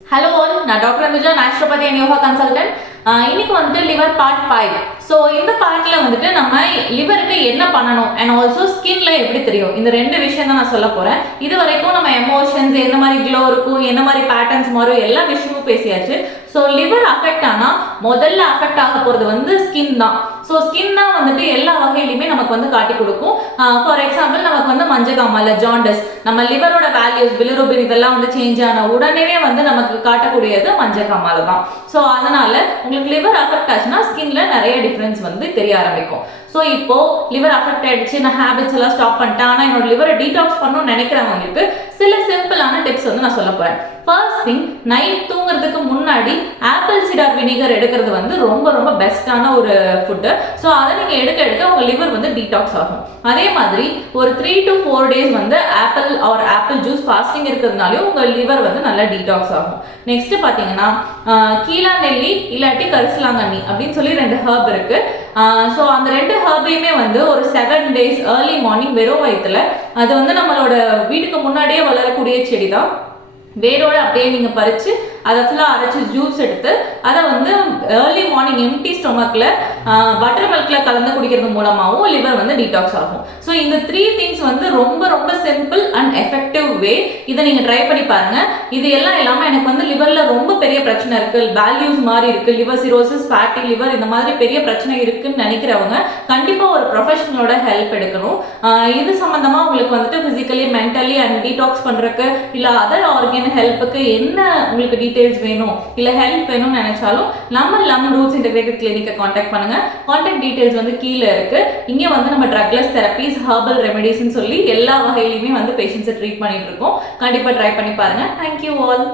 Hello all, நான் doctor Anthuja naturopathy and yoga consultant. இன்னைக்கு வந்துட்டு லிவர் பார்ட் 5. ஸோ இந்த பார்ட்டில் வந்துட்டு நம்ம லிவருக்கு என்ன பண்ணணும் அண்ட் ஆல்சோ ஸ்கின்ல எப்படி தெரியும், இந்த ரெண்டு விஷயம் தான் நான் சொல்ல போகிறேன். இது வரைக்கும் நம்ம எமோஷன்ஸ் எந்த மாதிரி க்ளோ இருக்கும், எந்த மாதிரி பேட்டர்ன்ஸ் மாறும், எல்லா விஷயமும் பேசியாச்சு. ஸோ லிவர் அஃபெக்ட் ஆனால் முதல்ல அஃபெக்ட் ஆக போகிறது வந்து ஸ்கின் தான். ஸோ ஸ்கின் தான் வந்துட்டு எல்லா வகையிலுமே நமக்கு வந்து காட்டி கொடுக்கும். ஃபார் எக்ஸாம்பிள் நமக்கு வந்து மஞ்சக்காமலை, ஜாண்டஸ், நம்ம லிவரோட வேல்யூஸ் பிலிரூபின் இதெல்லாம் வந்து சேஞ்ச் ஆன உடனே வந்து நமக்கு காட்டக்கூடியது மஞ்சக்காமலை தான். ஸோ அதனால உங்களுக்கு லிவர் அஃபெக்ட் ஆச்சுன்னா ஸ்கின்ல நிறைய டிஃப்ரென்ஸ் வந்து தெரிய ஆரம்பிக்கும். ஸோ இப்போ லிவர் அஃபெக்ட் ஆயிடுச்சு, நான் ஹேபிட்ஸ் எல்லாம் ஸ்டாப் பண்ணிட்டேன், ஆனால் என்னோட லிவரை டீடாக்ஸ் பண்ணணும்னு நினைக்கிறவங்களுக்கு சில சிம்பிளான டிப்ஸ் வந்து நான் சொல்ல போறேன். ஃபர்ஸ்ட் திங், நைட் தூங்குறதுக்கு முன்னாடி ஆப்பிள் சிடார் வினிகர் எடுக்கிறது வந்து ரொம்ப ரொம்ப பெஸ்ட்டான ஒரு ஃபுட்டு. ஸோ அதை நீங்கள் எடுக்க எடுக்க உங்கள் லிவர் வந்து டீடாக்ஸ் ஆகும். அதே மாதிரி ஒரு 3 to 4 days வந்து ஆப்பிள் ஜூஸ் ஃபாஸ்டிங் இருக்கிறதுனாலையும் உங்கள் லிவர் வந்து நல்லா டீடாக்ஸ் ஆகும். நெக்ஸ்ட் பார்த்தீங்கன்னா கீழா நெல்லி இல்லாட்டி கரிசலாங்கண்ணி அப்படின்னு சொல்லி 2 ஹர்ப் இருக்கு. ஸோ அந்த 2 ஹர்பையுமே வந்து ஒரு 7 days ஏர்லி மார்னிங் வெறும் வயிற்றுல, அது வந்து நம்மளோட வீட்டுக்கு முன்னாடியே வளரக்கூடிய செடி தான், வேரோட அப்படியே நீங்கள் பறித்து அதை ஃபுல்லாக அரைச்சி ஜூஸ் எடுத்து அதை வந்து ஏர்லி மார்னிங் எம்டி ஸ்டொமக்கில் பட்டர் மில்கில் கலந்து குடிக்கிறது மூலமாகவும் லிவர் வந்து டீடாக்ஸ் ஆகும். ஸோ இந்த 3 திங்ஸ் வந்து ரொம்ப ரொம்ப சிம்பிள் அண்ட் எஃபெக்டிவ் வே. இதை நீங்கள் ட்ரை பண்ணி பாருங்கள். இது எல்லாம் இல்லாமல் எனக்கு வந்து லிவரில் ரொம்ப பெரிய பிரச்சனை இருக்குது, வேல்யூஸ் மாதிரி இருக்குது, லிவர் சிரோசிஸ், ஃபேட்டி லிவர், இந்த மாதிரி பெரிய பிரச்சனை இருக்குன்னு நினைக்கிறவங்க கண்டிப்பாக ஒரு ப்ரொஃபஷனலோட ஹெல்ப் எடுக்கணும். இது சம்மந்தமாக உங்களுக்கு வந்துட்டு ஃபிசிக்கலி மென்டலி அண்ட் டீடாக்ஸ் பண்ணுறதுக்கு இல்லை அதர் ஆர்கன் ஹெல்ப்புக்கு என்ன உங்களுக்கு டீடைல்ஸ் வேணும் இல்லை ஹெல்ப் வேணும்னு நினைச்சாலும் நம்ம லெமன் ரூட்ஸ் இன்டெகிரேட்டட் கிளினிக்கை காண்டாக்ட் பண்ணுங்க. காண்டாக்ட் டீடைல்ஸ் வந்து கீழே இருக்கு. இங்கே வந்து நம்ம ட்ரக்லெஸ் தெரப்பீஸ், ஹெர்பல் ரெமெடிஸ்ன்னு சொல்லி எல்லா வகையிலுமே வந்து பேஷண்ட்ஸை ட்ரீட் பண்ணிட்டு இருக்கோம். கண்டிப்பாக ட்ரை பண்ணி பாருங்க. Thank you all.